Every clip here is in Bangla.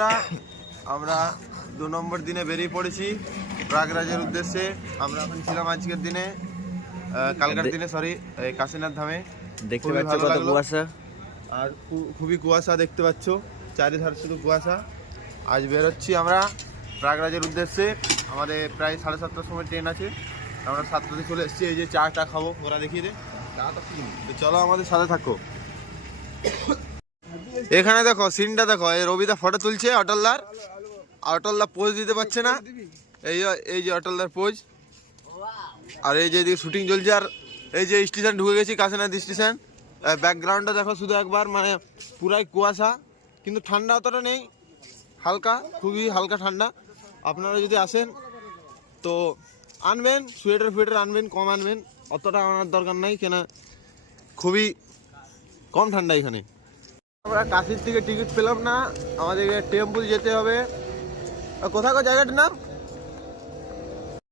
বন্ধুরা, আমরা 2 নম্বর দিনে বেরিয়ে পড়েছি প্রয়াগরাজের উদ্দেশ্যে। আমরা এখন ছিলাম আজকের দিনে, কালকার দিনে সরি, কাশীনাথ ধামে। দেখতে পাচ্ছ কত কুয়াশা, আর খুবই কুয়াশা দেখতে পাচ্ছ, চারিধার শুধু কুয়াশা। আজ বেরোচ্ছি আমরা প্রয়াগরাজের উদ্দেশ্যে। আমাদের প্রায় 7:30টার সময় ট্রেন আছে। আমরা 7টাতে চলে এসেছি। এই যে চাটা খাবো, ওরা দেখিয়ে দে চাটা কি। তো চলো আমাদের সাথে থাকো। এখানে দেখো সিনটা দেখো, এই রবিদা ফটো তুলছে অটলদার। অটলদা পোজ দিতে পারছে না, এই যে অটলদার পোজ। আর এই যে এদিকে শুটিং চলছে। আর এই যে স্টেশন ঢুকে গেছি, কাশীনাথ স্টেশন। ব্যাকগ্রাউন্ডটা দেখো শুধু একবার, মানে পুরাই কুয়াশা, কিন্তু ঠান্ডা অতটা নেই, হালকা, খুবই হালকা ঠান্ডা। আপনারা যদি আসেন তো আনবেন সোয়েটার ফুয়েটার আনবেন, কম আনবেন, অতটা আনার দরকার নাই, কেন খুবই কম ঠান্ডা এখানে। আমরা কাশির থেকে টিকিট পেলাম না, আমাদেরকে টেম্পল যেতে হবে। কোথাকার জায়গাটার নাম?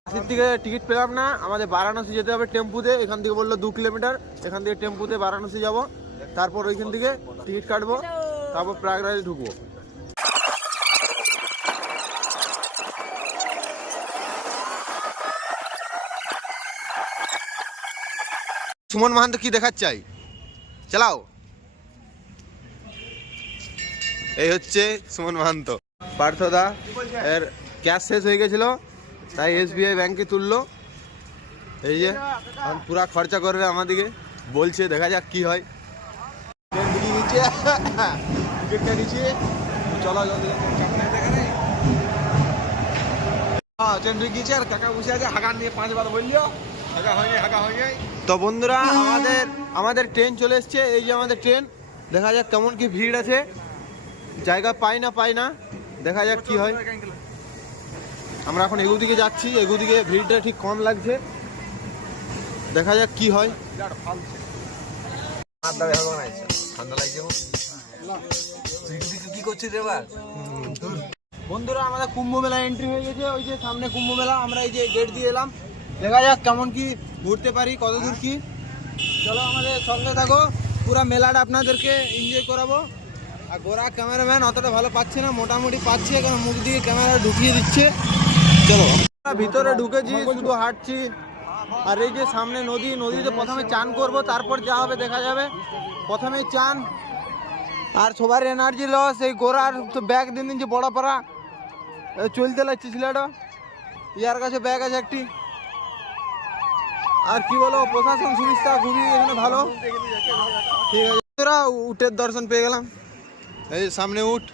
কাশির থেকে টিকিট পেলাম না, আমাদের বারাণসী যেতে হবে টেম্পুতে। এখান থেকে বললো 2 কিলোমিটার, এখান থেকে টেম্পুতে বারাণসী যাব, তারপর ওইখান থেকে টিকিট কাটবো, তারপর প্রয়াগরাজে ঢুকবো। সুমন মাহান্ত কি দেখাচ্ছে চাই, চালাও। এই হচ্ছে সুমন মাহান্ত। পার্থদা এর ক্যাশ শেষ হয়ে গেছিল, তাই SBI ব্যাংকে তুললো। এই যে পুরা খরচা করবে আমাদেরকে বলছে, দেখা যাক কি হয়। চলো তো বন্ধুরা, আমাদের ট্রেন চলে এসছে। এই যে আমাদের ট্রেন, দেখা যাক কেমন কি ভিড় আছে, জায়গা পাই না, দেখা যাক কি হয়। আমরা এখন এগুদিকে যাচ্ছি, এগুদিকে ভিড়টা ঠিক কম লাগছে, দেখা যাক কি হয়। বন্ধুরা, আমাদের কুম্ভ মেলা এন্ট্রি হয়ে গেছে। ওই যে সামনে কুম্ভ মেলা, আমরা এই যে গেট দিয়ে এলাম। দেখা যাক কেমন কি ঘুরতে পারি, কত দূর কি। চলো আমাদের সঙ্গে থাকো, পুরো মেলাটা আপনাদেরকে এনজয় করাবো। আর গোরা ক্যামেরাম্যান অতটা ভালো পাচ্ছে না, মোটামুটি পাচ্ছে, কারণ মুখ দিয়ে ক্যামেরা ঢুকিয়ে দিচ্ছে। চলো ভিতরে ঢুকেছি, শুধু হাঁটছি। আর এই যে সামনে নদী, নদীতে প্রথমে চান করব, তারপর যা হবে দেখা যাবে। প্রথমে চান, আর সবার এনার্জি লস। এই গোরার তো ব্যাগ দিন যে বড় পাড়া চলতে লাগছে ছেলেটা, ইয়ার কাছে ব্যাগ আছে একটি। আর কি বলো, প্রশাসন সুবিধা খুবই এখানে ভালো। ঠিক আছে, উটের দর্শন পেয়ে গেলাম। এই সামনে উট।